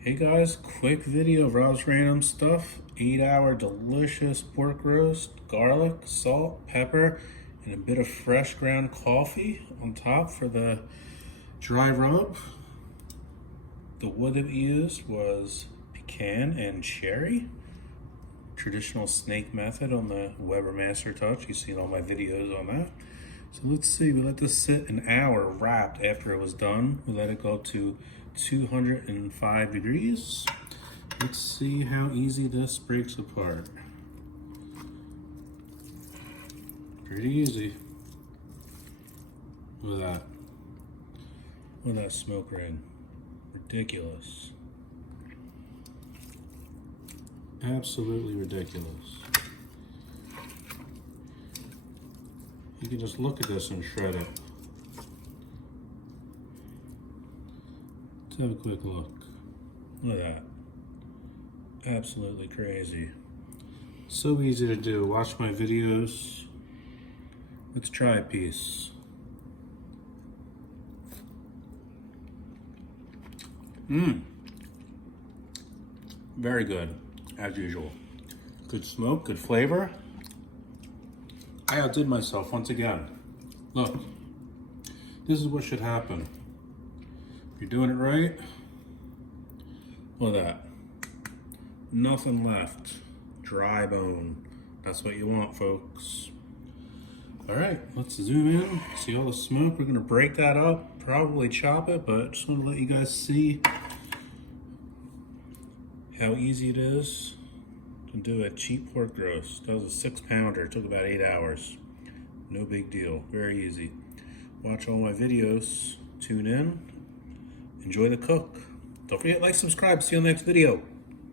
Hey guys, quick video of Rob's Random Stuff. 8-hour delicious pork roast, garlic, salt, pepper, and a bit of fresh ground coffee on top for the dry rub. The wood that we used was pecan and cherry. Traditional snake method on the Weber Master Touch. You've seen all my videos on that. So let's see, we let this sit an hour wrapped after it was done. We let it go to 205 degrees. Let's see how easy this breaks apart. Pretty easy. Look at that. Look at that smoke ring. Ridiculous. Absolutely ridiculous. You can just look at this and shred it. Let's have a quick look. Look at that. Absolutely crazy. So easy to do. Watch my videos. Let's try a piece. Very good, as usual. Good smoke, good flavor. I outdid myself once again. Look, this is what should happen. If you're doing it right, look at that. Nothing left. Dry bone. That's what you want, folks. All right, let's zoom in. See all the smoke? We're gonna break that up, probably chop it, but just wanna let you guys see how easy it is to do a cheap pork roast. That was a 6-pounder. It took about 8 hours. No big deal. Very easy. Watch all my videos. Tune in. Enjoy the cook. Don't forget to like, subscribe. See you on the next video.